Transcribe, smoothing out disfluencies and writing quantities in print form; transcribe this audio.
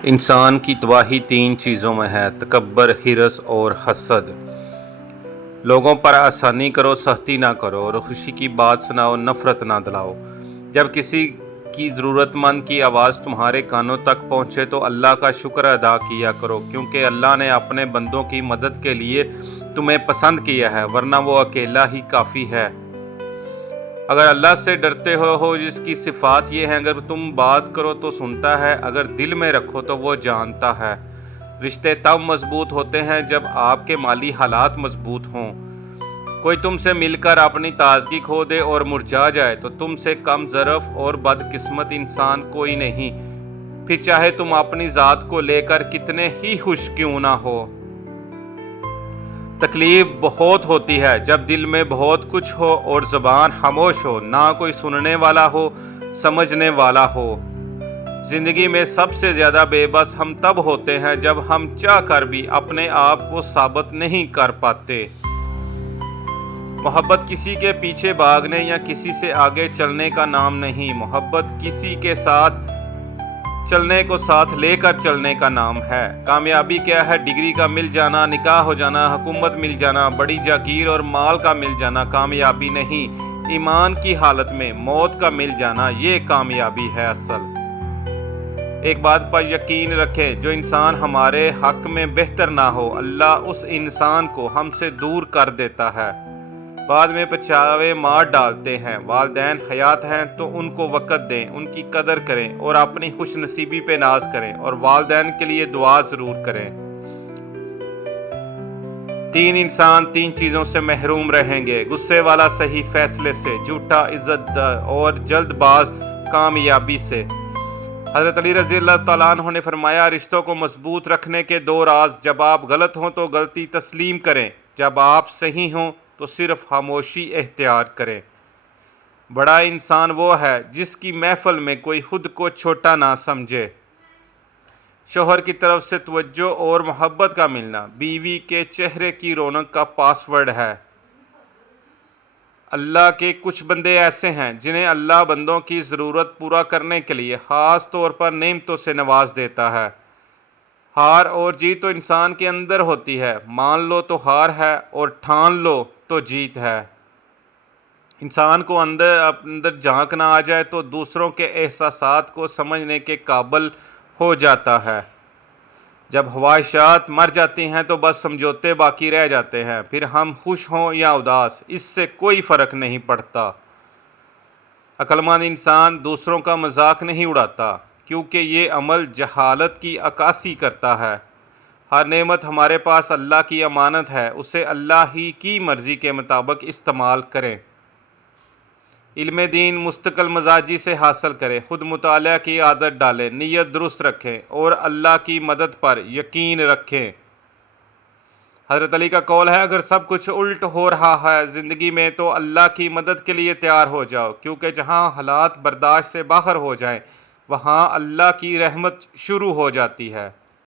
انسان کی تباہی تین چیزوں میں ہے: تکبر، حرص اور حسد۔ لوگوں پر آسانی کرو، سختی نہ کرو، اور خوشی کی بات سناؤ، نفرت نہ دلاؤ۔ جب کسی کی ضرورت مند کی آواز تمہارے کانوں تک پہنچے تو اللہ کا شکر ادا کیا کرو، کیونکہ اللہ نے اپنے بندوں کی مدد کے لیے تمہیں پسند کیا ہے، ورنہ وہ اکیلا ہی کافی ہے۔ اگر اللہ سے ڈرتے ہو جس کی صفات یہ ہیں: اگر تم بات کرو تو سنتا ہے، اگر دل میں رکھو تو وہ جانتا ہے۔ رشتے تب مضبوط ہوتے ہیں جب آپ کے مالی حالات مضبوط ہوں۔ کوئی تم سے مل کر اپنی تازگی کھو دے اور مرجھا جائے تو تم سے کم ظرف اور بدقسمت انسان کوئی نہیں، پھر چاہے تم اپنی ذات کو لے کر کتنے ہی خوش کیوں نہ ہو۔ تکلیف بہت ہوتی ہے جب دل میں بہت کچھ ہو اور زبان خاموش ہو، نہ کوئی سننے والا ہو، سمجھنے والا ہو۔ زندگی میں سب سے زیادہ بے بس ہم تب ہوتے ہیں جب ہم چاہ کر بھی اپنے آپ کو ثابت نہیں کر پاتے۔ محبت کسی کے پیچھے بھاگنے یا کسی سے آگے چلنے کا نام نہیں، محبت کسی کے ساتھ چلنے کو ساتھ لے کر چلنے کا نام ہے۔ کامیابی کیا ہے؟ ڈگری کا مل جانا، نکاح ہو جانا، حکومت مل جانا، بڑی جاگیر اور مال کا مل جانا کامیابی نہیں۔ ایمان کی حالت میں موت کا مل جانا یہ کامیابی ہے اصل۔ ایک بات پر یقین رکھیں، جو انسان ہمارے حق میں بہتر نہ ہو، اللہ اس انسان کو ہم سے دور کر دیتا ہے۔ بعد میں پچھتاوے مار ڈالتے ہیں۔ والدین حیات ہیں تو ان کو وقت دیں، ان کی قدر کریں اور اپنی خوش نصیبی پہ ناز کریں، اور والدین کے لیے دعا ضرور کریں۔ تین انسان تین چیزوں سے محروم رہیں گے: غصے والا صحیح فیصلے سے، جھوٹا عزت دار اور جلد باز کامیابی سے۔ حضرت علی رضی اللہ تعالیٰ عنہ نے فرمایا، رشتوں کو مضبوط رکھنے کے دو راز: جب آپ غلط ہوں تو غلطی تسلیم کریں، جب آپ صحیح ہوں تو صرف خاموشی اختیار کریں۔ بڑا انسان وہ ہے جس کی محفل میں کوئی خود کو چھوٹا نہ سمجھے۔ شوہر کی طرف سے توجہ اور محبت کا ملنا بیوی کے چہرے کی رونق کا پاس ورڈ ہے۔ اللہ کے کچھ بندے ایسے ہیں جنہیں اللہ بندوں کی ضرورت پورا کرنے کے لیے خاص طور پر نعمتوں سے نواز دیتا ہے۔ ہار اور جیت تو انسان کے اندر ہوتی ہے، مان لو تو ہار ہے اور ٹھان لو تو جیت ہے۔ انسان کو اندر جھانک نہ آ جائے تو دوسروں کے احساسات کو سمجھنے کے قابل ہو جاتا ہے۔ جب خواہشات مر جاتی ہیں تو بس سمجھوتے باقی رہ جاتے ہیں، پھر ہم خوش ہوں یا اداس اس سے کوئی فرق نہیں پڑتا۔ عقل مند انسان دوسروں کا مذاق نہیں اڑاتا، کیونکہ یہ عمل جہالت کی عکاسی کرتا ہے۔ ہر نعمت ہمارے پاس اللہ کی امانت ہے، اسے اللہ ہی کی مرضی کے مطابق استعمال کریں۔ علم دین مستقل مزاجی سے حاصل کریں، خود مطالعہ کی عادت ڈالیں، نیت درست رکھیں اور اللہ کی مدد پر یقین رکھیں۔ حضرت علی کا قول ہے، اگر سب کچھ الٹ ہو رہا ہے زندگی میں تو اللہ کی مدد کے لیے تیار ہو جاؤ، کیونکہ جہاں حالات برداشت سے باہر ہو جائیں وہاں اللہ کی رحمت شروع ہو جاتی ہے۔